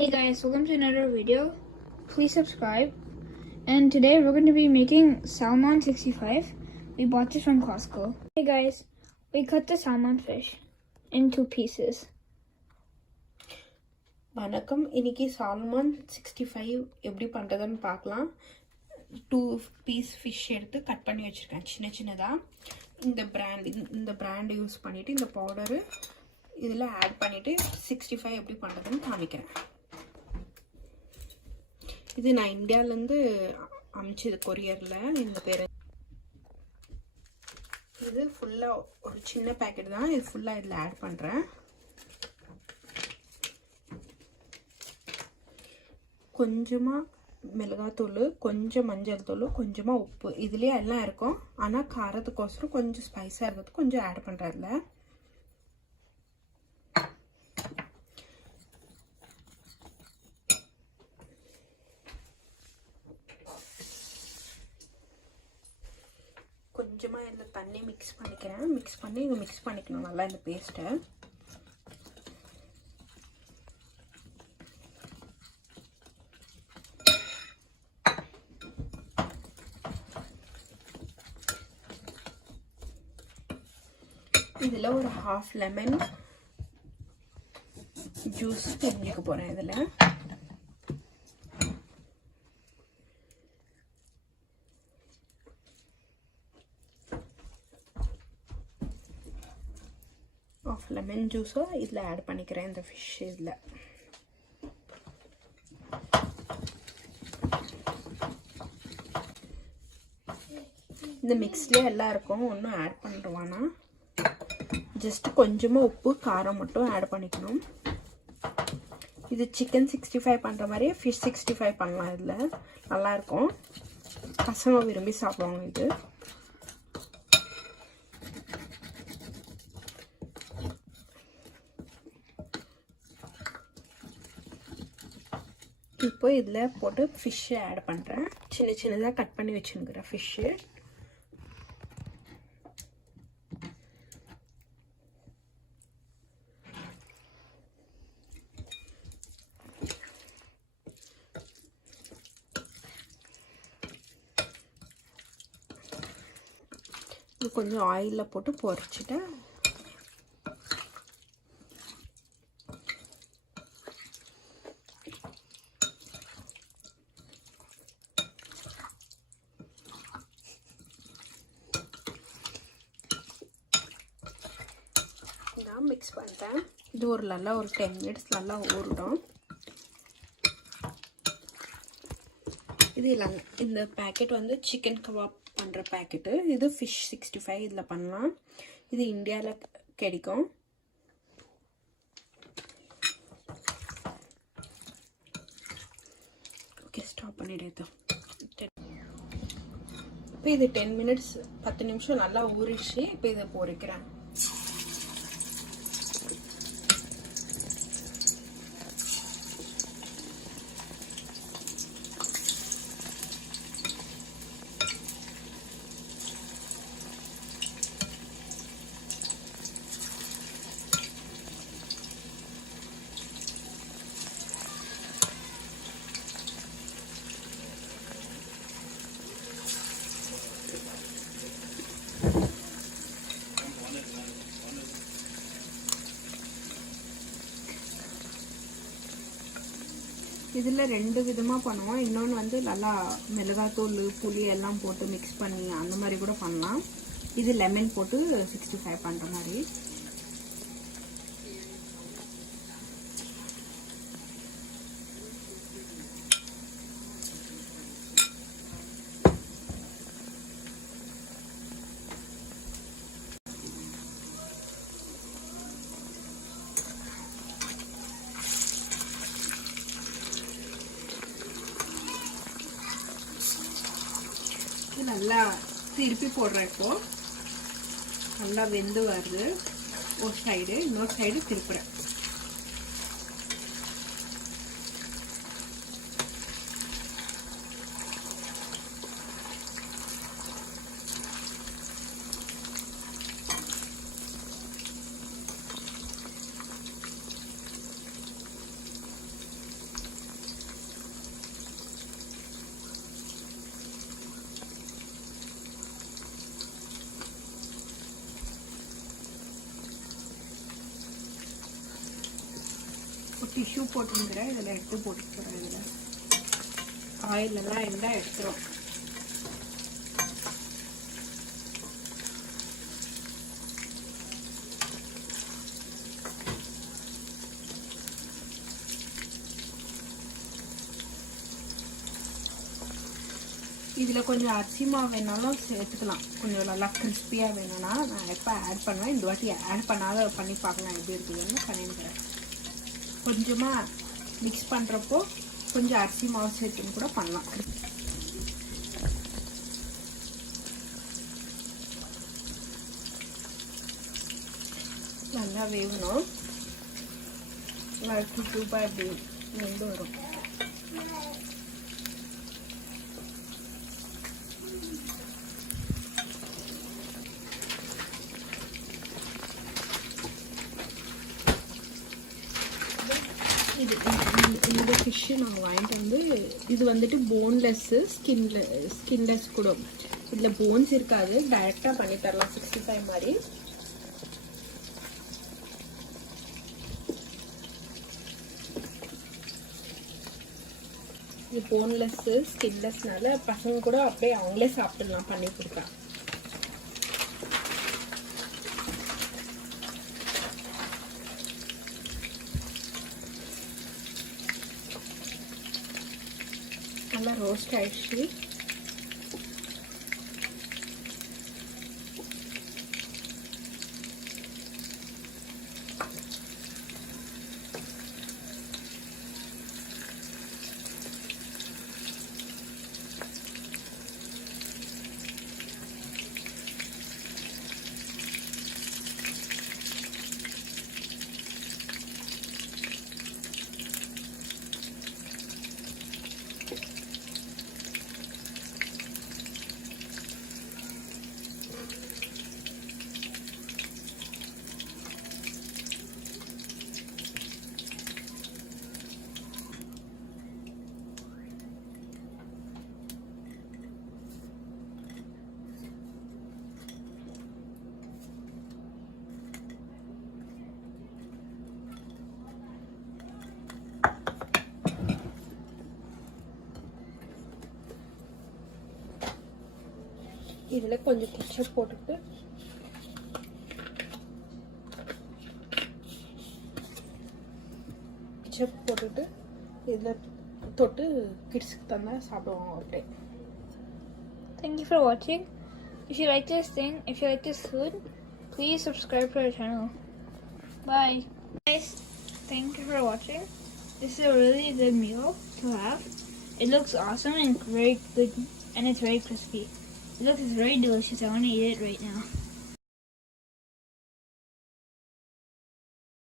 Hey guys, welcome to another video. Please subscribe. And today we're going to be making salmon 65. We bought this from Costco. Hey guys, we cut the salmon fish into pieces. வணக்கம். இன்னைக்கு salmon 65 எப்படி பண்ணுறதுன்னு பார்க்கலாம். 2 piece fish எடுத்து cut பண்ணி வச்சுருக்கேன் சின்னதாக. இந்த பிராண்ட் யூஸ் பண்ணிவிட்டு இந்த பவுடரு இதில் ஆட் பண்ணிவிட்டு 65 எப்படி பண்ணுறதுன்னு காமிக்கிறேன். இது நான் இந்தியாவிலேருந்து அமிச்சது கொரியரில். இந்த பேர் இது ஃபுல்லாக ஒரு சின்ன பேக்கெட் தான். இது ஃபுல்லாக இதில் ஆட் பண்ணுறேன். கொஞ்சமாக மிளகாத்தூள், கொஞ்சம் மஞ்சள் தூள், கொஞ்சமாக உப்பு, இதுலேயே எல்லாம் இருக்கும். ஆனால் காரத்துக்கோசரம் கொஞ்சம் ஸ்பைஸாக இருக்கிறதுக்கு கொஞ்சம் ஆட் பண்ணுறதில்ல. கொஞ்சமாக இதில் தண்ணி மிக்ஸ் பண்ணிக்கிறேன். மிக்ஸ் பண்ணிக்கணும் நல்லா இந்த பேஸ்ட்டை. இதில் ஒரு ஹாஃப் லெமன் ஜூஸ் தெரிஞ்சுக்க போகிறேன். இதில் ஆஃப் லெமன் ஜூஸோ இதில் ஆட் பண்ணிக்கிறேன். இந்த ஃபிஷ் இதில் இந்த மிக்ஸ்லேயே எல்லாம் இருக்கும். ஒன்றும் ஆட் பண்ணுறவானா, ஜஸ்ட் கொஞ்சமாக உப்பு காரம் மட்டும் ஆட் பண்ணிக்கணும். இது சிக்கன் 65 பண்ணுற மாதிரியே ஃபிஷ் 65 பண்ணலாம். இதில் நல்லாயிருக்கும். பசங்க விரும்பி சாப்பிடுவாங்க இது. இப்போ இதில் போட்டு ஃபிஷ்ஷை ஆட் பண்ணுறேன். சின்னதாக கட் பண்ணி வச்சுருக்கிறேன் ஃபிஷ்ஷு. கொஞ்சம் ஆயிலில் போட்டு பொரிச்சிட்டேன். நான் மிக்ஸ் பண்ணிட்டேன். இது ஒரு 10 மினிட்ஸ் நல்லா ஊறட்டும். இது இந்த பேக்கெட் வந்து சிக்கன் கபாப் பண்ணுற பேக்கெட்டு. இது ஃபிஷ் 65 இதில் பண்ணலாம். இது இந்தியாவில் கிடைக்கும். ஓகே, ஸ்டாப் பண்ணிடுது. இப்போ இது 10 மினிட்ஸ் 10 நிமிஷம் நல்லா ஊறிச்சு. இப்போ இதை பொரிக்கிறேன். இதில் 2 விதமாக பண்ணுவோம். இன்னொன்று வந்து நல்லா மிளகாத்தூள், புளி எல்லாம் போட்டு மிக்ஸ் பண்ணி அந்த மாதிரி கூட பண்ணலாம். இது லெமன் போட்டு 65 பண்ணுற மாதிரி. நல்லா திருப்பி போடுறேன். இப்போ நல்லா வெந்து வருது. ஒரு சைடு, இன்னொரு சைடு திருப்புறேன். டிஷ்யூ போட்டுங்கிறேன், இதில் எடுத்து போட்டுக்கிறேன். இதில் ஆயிலெல்லாம் இருந்தால் எடுத்துரும். இதில் கொஞ்சம் அரிசி மாவு வேணாலும் சேர்த்துக்கலாம். கொஞ்சம் நல்லா கிறிஸ்பியாக வேணும்னா நான் எப்போ ஆட் பண்ணுவேன். இந்த வாட்டி ஆட் பண்ணாத பண்ணி பார்க்கலாம் எப்படி இருக்குதுன்னு பண்ணிக்கிறேன். கொஞ்சமாக மிக்ஸ் பண்ணுறப்போ கொஞ்சம் அரிசி மாவு சேர்த்துன்னு கூட பண்ணலாம். நல்லா வேகணும். வறுத்து சூப்பாக எப்படி வெந்து வரும். இந்த ஃபிஷ்ஷு நான் வாங்கிட்டு வந்து இது வந்துட்டு போன்லெஸ்ஸு ஸ்கின்லெஸ் கூட. இதில் போன்ஸ் இருக்காது, டைரெக்டாக பண்ணி தரலாம் 65 மாதிரி. இது போன்லெஸ்ஸு ஸ்கின்லெஸ்னால பசங்க கூட அப்படியே அவங்களே சாப்பிட்டுடலாம் பண்ணி கொடுத்தா. நல்லா ரோஸ்ட் ஆயிடுச்சு. இதில் கொஞ்சம் கெச்சப் போட்டுட்டு இதில் தொட்டு கிட்ஸுக்கு தந்தா சாப்பிடுவாங்க அப்படியே. Thank you for watching. If you like this food, please subscribe to our channel. Bye. Guys, thank you for watching. This is a really good meal to have. It looks awesome and very good, and it's very crispy. It looks very delicious. I want to eat it right now.